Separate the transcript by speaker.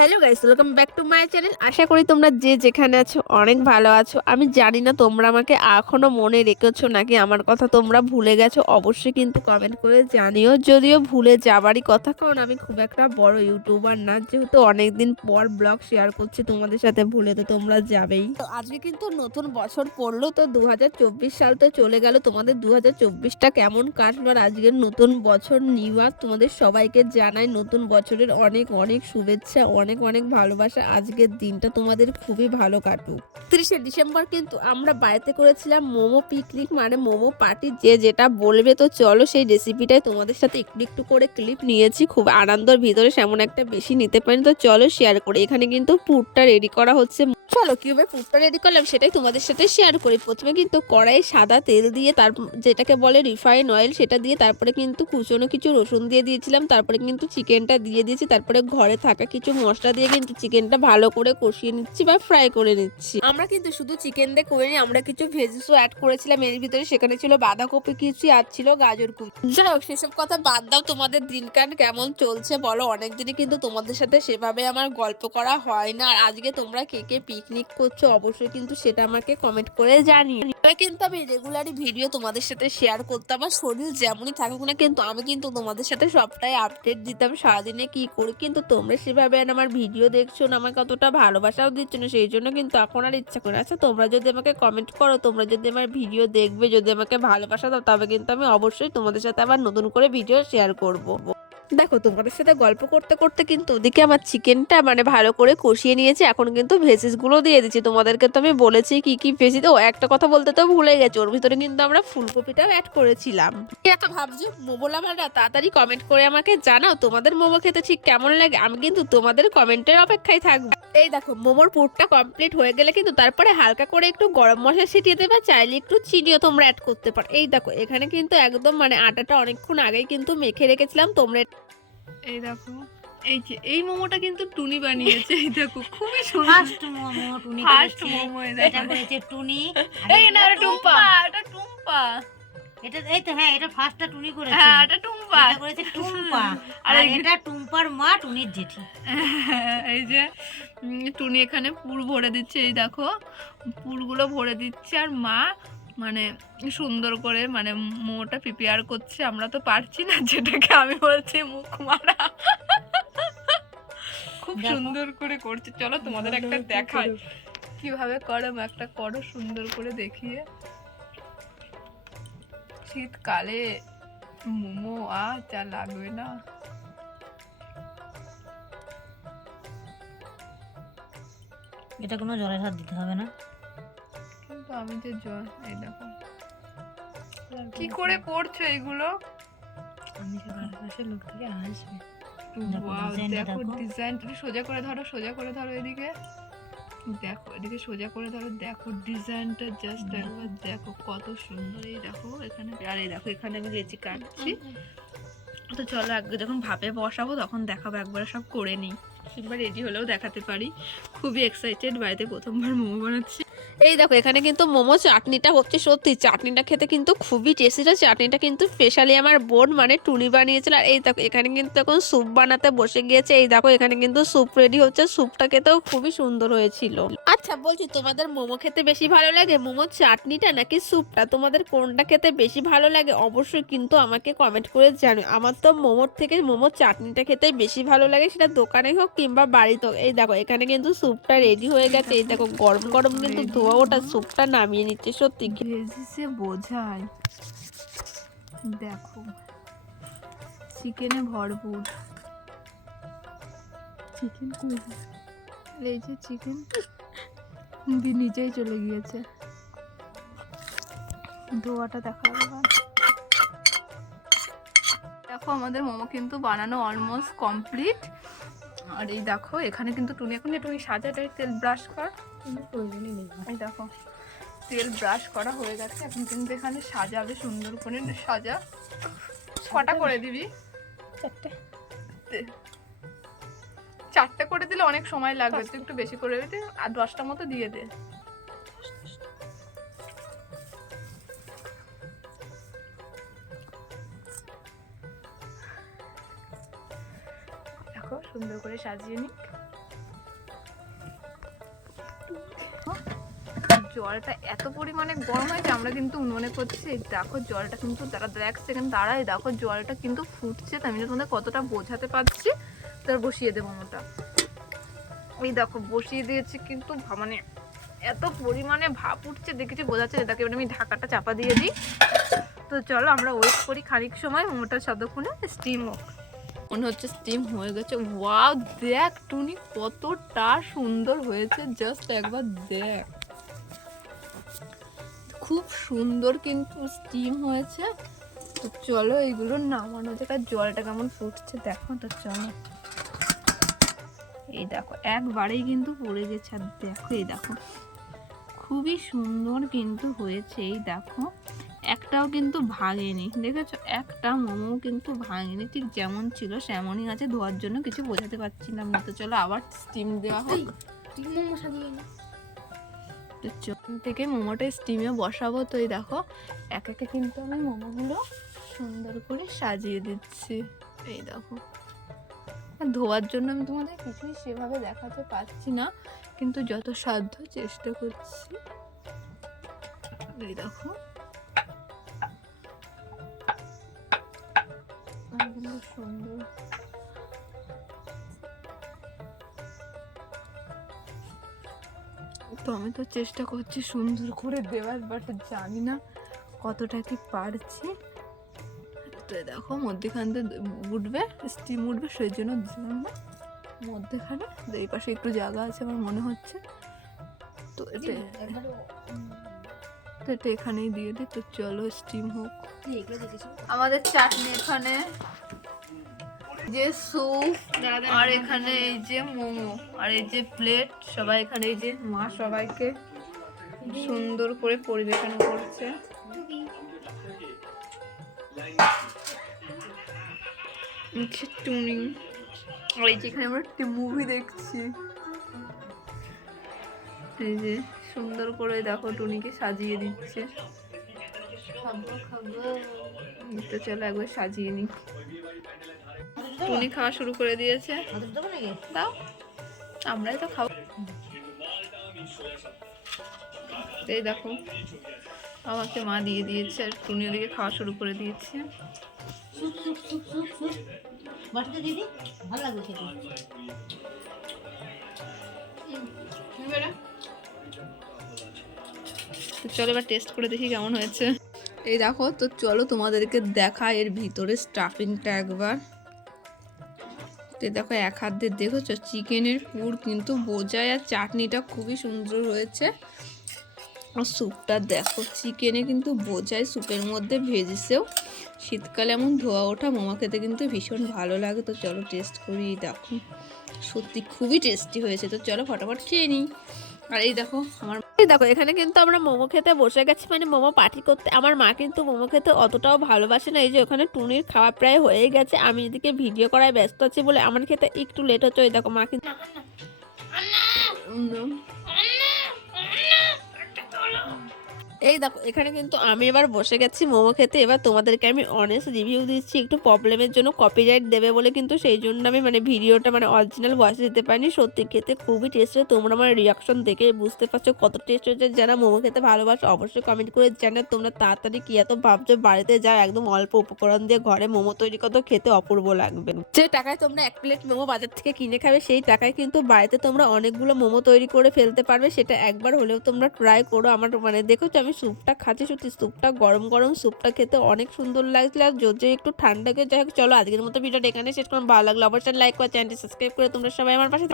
Speaker 1: Hello guys welcome back to my channel আশা করি তোমরা যে যেখানে আছো অনেক ভালো আছো। আমি জানি না তোমরা আমাকে এখনও মনে রেখেছো নাকি আমার কথা তোমরা ভুলে গেছো, অবশ্যই কিন্তু কমেন্ট করে জানিও। যদিও ভুলে যাবারই কথা, কারণ আমি খুব একটা বড় ইউটিউবার না। যেহেতু অনেকদিন পর ব্লগ শেয়ার করছি তোমাদের সাথে, ভুলে তো তোমরা যাবেই। তো আজকে কিন্তু নতুন বছর পড়ল, তো দু হাজার চব্বিশ সাল তো চলে গেল। তোমাদের দু টা কেমন কাটলো? আর আজকের নতুন বছর নিউ তোমাদের সবাইকে জানাই নতুন বছরের অনেক অনেক শুভেচ্ছা, অনেক অনেক অনেক ভালোবাসা। আজকের দিনটা তোমাদের খুবই ভালো কাটুক। তিরিশে ডিসেম্বর কিন্তু আমরা বাড়িতে করেছিলাম মোমো পিকনিক মানে মোমো পার্টি যে যেটা বলবে তো চলো সেই রেসিপিটাই তোমাদের সাথে একটু একটু করে ক্লিপ নিয়েছি। খুব আনন্দর ভিতরে সেমন একটা বেশি নিতে পারি তো চলো শেয়ার করি। এখানে কিন্তু পুরটা রেডি করা হচ্ছে। চলো কীভাবে পুরটা রেডি করলাম সেটাই তোমাদের সাথে শেয়ার করি। প্রথমে কিন্তু কড়াইয়ে সাদা তেল দিয়ে তার, যেটাকে বলে রিফাইন অয়েল সেটা দিয়ে তারপরে কিন্তু কুচনো কিছু রসুন দিয়ে দিয়েছিলাম। তারপরে কিন্তু চিকেনটা দিয়ে দিয়েছি। তারপরে ঘরে থাকা কিছু মশলা দিয়ে কিন্তু চিকেনটা ভালো করে কষিয়ে নিচ্ছি বা ফ্রাই করে নিচ্ছি। আমরা কিন্তু শুধু চিকেন দিয়ে করে নিই আমরা কিছু ভেজিসও অ্যাড করেছিলাম। এর ভিতরে সেখানে ছিল বাঁধাকপি কিছু আর ছিল গাজর কুচি। যাই হোক, সেসব কথা বাদ দাও, তোমাদের দিনকাল কেমন চলছে বলো? অনেক দিনই কিন্তু তোমাদের সাথে সেভাবে আমার গল্প করা হয় না। আর আজকে তোমরা কে কে পিকনিক করছ অবশ্যই কিন্তু সেটা আমাকে কমেন্ট করে জানিও। কিন্তু আমি রেগুলারই ভিডিও তোমাদের সাথে শেয়ার করতাম। আমার শরীর যেমনই থাকুক না কিন্তু আমি কিন্তু তোমাদের সাথে সবটাই আপডেট দিতাম। সারাদিনে কি করি, কিন্তু তোমরা সেভাবে আর আমার ভিডিও দেখছ না, আমাকে অতটা ভালোবাসাও দিচ্ছ না, সেই জন্য কিন্তু এখন আর ইচ্ছা করে আচ্ছা তোমরা যদি আমাকে কমেন্ট করো, তোমরা যদি আমার ভিডিও দেখবে, যদি আমাকে ভালোবাসা দাও, তবে কিন্তু আমি অবশ্যই তোমাদের সাথে আবার নতুন করে ভিডিও শেয়ার করব। দেখো, তোমাদের সাথে গল্প করতে করতে কিন্তু ওদিকে আমার চিকেনটা মানে ভালো করে কষিয়ে নিয়েছি। এখন কিন্তু ভেজিসগুলো দিয়ে দিচ্ছি। তোমাদেরকে তো আমি বলেছি কি কি ভেজি ও, একটা কথা বলতে তো ভুলে গেছি। ওর ভিতরে কিন্তু আমরা ফুলকপিটাও অ্যাড করেছিলাম। এত ভাবছ? মোমো লাভাররা, তাড়াতাড়ি কমেন্ট করে আমাকে জানাও। তোমাদের মোমো খেতে ঠিক কেমন লাগে? আমি কিন্তু তোমাদের কমেন্টের অপেক্ষায় থাকব। এই দেখো, মোমোর পুরটা কমপ্লিট হয়ে গেলে কিন্তু তারপরে হালকা করে একটু গরম মশলা ছিটিয়ে দেবে। চাইলে একটু চিনিও তোমরা অ্যাড করতে পারো। এই দেখো, এখানে কিন্তু একদম মানে আটাটা অনেকক্ষণ আগেই কিন্তু মেখে রেখেছিলাম। তোমরা
Speaker 2: এই দেখো এই যে এই মোমোটা কিন্তু টুনি বানিয়েছে এই দেখো খুবই সুন্দর।
Speaker 3: ফার্স্ট মোমো টুনি
Speaker 2: ফার্স্ট মোমো
Speaker 3: এটা টুনি
Speaker 2: এই না
Speaker 3: এটা
Speaker 2: টুম্পা এটা টুম্পা।
Speaker 3: এটা এই তো হ্যাঁ এটা ফার্স্টটা টুনি করেছে।
Speaker 2: হ্যাঁ এটা টুম্পা।
Speaker 3: এটা করেছে টুম্পা।
Speaker 2: আর
Speaker 3: আর এটা টুম্পার মা টুনির জেঠি।
Speaker 2: এই যে টুনি এখানে পুর ভরে দিচ্ছে এই দেখো। পুরগুলো ভরে দিচ্ছে আর মা মানে সুন্দর করে মানে মোমোটা প্রিপেয়ার করছে আমরা তো পারছি না যেটাকে আমি বলছি মুখ মারা। খুব সুন্দর করে করছে। চলো তোমাদের একটা দেখাই। কীভাবে করো একটা করো সুন্দর করে দেখিয়ে। শীতকালে মোমো আ যা লাগবে না।
Speaker 3: এটা কোনো জলের হাত দিতে হবে না।
Speaker 2: কিন্তু আমি যে জল এই দেখো। কি করে করছ এগুলো
Speaker 3: আমি আশেপাশের লোক থেকে আসবে। দেখো,
Speaker 2: Wow, দেখো
Speaker 3: দেখো।
Speaker 2: ডিজাইন তুমি সোজা করে ধরো সোজা করে ধরো এদিকে। দেখো এদিকে সোজা করে ধরো দেখো ডিজাইনটা জাস্ট একবার দেখো কত সুন্দর এই দেখো এখানে আর এই দেখো এখানে আমি লেচি কাটছি। তো চলো আগে যখন ভাপে বসাবো তখন দেখাবো একবার সব করে নিই। কিংবা রেডি হলেও দেখাতে পারি। খুবই এক্সাইটেড বাড়িতে প্রথমবার মোমো বানাচ্ছি।
Speaker 1: এই দেখো, এখানে কিন্তু মোমো চাটনিটা হচ্ছে সত্যি। চাটনিটা খেতে কিন্তু খুবই টেস্টি ছিল চাটনিটা কিন্তু স্পেশালি আমার বোন মানে টুনি বানিয়েছিল। আর এই দেখো, এখানে কিন্তু এখন স্যুপ বানাতে বসে গিয়েছে। এই দেখো, এখানে কিন্তু স্যুপ রেডি হচ্ছে। স্যুপটা খেতেও খুবই সুন্দর হয়েছিল। আচ্ছা বলছি, তোমাদের মোমো খেতে বেশি ভালো লাগে? মোমো চাটনিটা নাকি স্যুপটা তোমাদের কোনটা খেতে বেশি ভালো লাগে? অবশ্যই কিন্তু আমাকে কমেন্ট করে জানো আমার তো মোমোর থেকে মোমো চাটনিটা খেতে বেশি ভালো লাগে, সেটা দোকানে হোক কিংবা বাড়িতে হোক এই দেখো, এখানে কিন্তু স্যুপটা রেডি হয়ে গেছে। এই দেখো, গরম গরম কিন্তু ধোয়া ওটা স্যুপটা নামিয়ে নিচ্ছে সত্যি
Speaker 2: ভেজিসে বোঝায়। দেখো চিকেনে ভরপুর। চিকেন এই যে চিকেন নিচেই চলে গিয়েছে। ধোয়াটা দেখা দেখো আমাদের মোমো কিন্তু বানানো অলমোস্ট কমপ্লিট আর এই দেখো এখানে কিন্তু টুনি এখন তুমি সাজাটাই তেল ব্রাশ কর।
Speaker 3: কোনো প্রয়োজনই নেই।
Speaker 2: এই দেখো তেল ব্রাশ করা হয়ে গেছে। এখন কিন্তু এখানে সাজাবে সুন্দর করে সাজা। কটা করে দিবি?
Speaker 3: চারটে।
Speaker 2: চারটে করে দিলে অনেক সময় লাগবে। তুই একটু বেশি করে দিতে আর দশটা মতো দিয়ে দে। সুন্দর করে সাজিয়ে নিক। জলটা এত পরিমাণে গরম হয়েছে আমরা কিন্তু মনে করছি, দেখো জলটা কিন্তু তারা এক সেকেন্ড দাঁড়ায় দেখো জলটা কিন্তু ফুটছে। তো আমি তোমাদের কতটা বোঝাতে পারছি, তার বসিয়ে দেবো মোটা এই দেখো, বসিয়ে দিয়েছি কিন্তু মানে এত পরিমাণে ভাপ উঠছে, দেখেছি বোঝাচ্ছে এটাকে এবার আমি ঢাকাটা চাপা দিয়ে দিই। তো চলো আমরা ওয়েট করি খানিক সময় মোটা সাদক্ষণে স্টিম হোক। মনে হচ্ছে স্টিম হয়ে গেছে। ওয়াও, দেখ টুনি কতটা সুন্দর হয়েছে জাস্ট একবার দেখ। খুব সুন্দর কিন্তু স্টিম হয়েছে। তো চলো এইগুলো নামানো যাক আর জলটা কেমন ফুটছে দেখো তো চলো। এই দেখো একবারেই কিন্তু পড়ে গেছে আর দেখো এই দেখো। খুবই সুন্দর কিন্তু হয়েছে এই দেখো। একটাও কিন্তু ভাঙেনি দেখেছ? একটা মোমো কিন্তু ভাঙেনি ঠিক যেমন ছিল সেমনই আছে ধোয়ার জন্য কিছু বোঝাতে পারছি না। তো চলো আবার স্টিম দেওয়া
Speaker 3: হয় মোমো সাজিয়ে
Speaker 2: তো চোখন থেকে মোমোটা স্টিমে বসাবো। তো এই দেখো, এক একে কিন্তু আমি মোমোগুলো সুন্দর করে সাজিয়ে দিচ্ছি। এই দেখো। ধোয়ার জন্য আমি তোমাদের কিছুই সেভাবে দেখাতে পারছি না, কিন্তু যত সাধ্য চেষ্টা করছি। এই দেখো। সুন্দর তো আমি তো চেষ্টা করছি সুন্দর করে দেওয়ার বাট জানি না কতটা কি পারছি। তো দেখো মধ্যেখান দিয়ে উঠবে স্টিম উঠবে সেই জন্য দিলাম না। মধ্যেখানে এই পাশে একটু জায়গা আছে আমার মনে হচ্ছে। তো এটা তো এটা এখানেই দিয়ে দিই তো চলো স্টিম হোক। আমাদের চাটনি এখানে যে স্যুপ আর এখানে এই যে মোমো আর এই যে প্লেট সবাই এখানে এই যে মা সবাইকে সুন্দর করে পরিবেশন করছে। টুনি। আর এই যে এখানে আমরা একটি মুভি দেখছি। এই যে সুন্দর করে দেখো টুনিকে সাজিয়ে দিচ্ছে।
Speaker 3: খাব খাব।
Speaker 2: তো চলো একবার সাজিয়ে নি টুনি খাওয়া শুরু করে দিয়েছে। দাও। আমরাই তো খাব। এই দেখো আমাকে মা দিয়ে দিয়েছে আর টুনি ওদিকে খাওয়া শুরু করে দিয়েছে।
Speaker 3: দিদি ভালো লাগবে খেতে।
Speaker 2: তো চলো এবার টেস্ট করে দেখি কেমন হয়েছে। এই দেখো তো চলো তোমাদেরকে দেখা এর ভিতরে স্টাফিংটা একবার। তো দেখো এক হাত দিয়ে দেখেছ? চিকেনের পুর কিন্তু বোঝায় আর চাটনিটা খুবই সুন্দর হয়েছে। আর স্যুপটা দেখো, চিকেনে কিন্তু বোঝায় স্যুপের মধ্যে ভেজেছেও। শীতকালে এমন ধোয়া ওঠা মোমা খেতে কিন্তু ভীষণ ভালো লাগে, তো চলো টেস্ট করি দেখো। সত্যি খুবই টেস্টি হয়েছে, তো চলো ফটাফট খেয়ে নিই। আর এই দেখো আমার
Speaker 1: এই দেখো এখানে কিন্তু আমরা মোমো খেতে বসে গেছি। মানে মোমো পার্টি করতে। আমার মা কিন্তু মোমো খেতে অতটাও ভালোবাসে না। এই যে ওখানে টুনির খাওয়া প্রায় হয়ে গেছে। আমি এদিকে ভিডিও করায় ব্যস্ত আছি বলে আমার খেতে একটু লেট হচ্ছে। ওই দেখো মা কিন্তু এই দেখো, এখানে কিন্তু আমি এবার বসে গেছি মোমো খেতে। এবার তোমাদেরকে আমি অনেস্ট রিভিউ দিচ্ছি, একটু প্রবলেমের জন্য কপিরাইট দেবে বলে, কিন্তু সেই জন্য আমি মানে ভিডিওটা মানে অরিজিনাল ভয়েসে দিতে পারিনি। সত্যি খেতে খুবই টেস্ট হয়েছে। তোমরা আমার রিয়াকশন দেখে বুঝতে পারছ কত টেস্ট হয়েছে। যারা মোমো খেতে ভালোবাসো, অবশ্যই কমেন্ট করে জানাও। তোমরা তাড়াতাড়ি কি এত ভাবছ? বাড়িতে যাও, একদম অল্প উপকরণ দিয়ে ঘরে মোমো তৈরি কত খেতে অপূর্ব লাগবে। যে টাকায় তোমরা এক প্লেট মোমো বাজার থেকে কিনে খাবে, সেই টাকায় কিন্তু বাড়িতে তোমরা অনেকগুলো মোমো তৈরি করে ফেলতে পারবে। সেটা একবার হলেও তোমরা ট্রাই করো। আমার মানে দেখো তো আমি স্যুপটা খাচ্ছি, সত্যি স্যুপটা গরম গরম স্যুপটা খেতে অনেক সুন্দর লাগছিল আর যদি একটু ঠান্ডা করে যাই হোক, চলো আজকের মতো ভিডিওটা এখানে শেষ করুন ভালো লাগল অবশ্যই লাইক করে চ্যানেলটি সাবস্ক্রাইব করে তোমরা সবাই আমার পাশে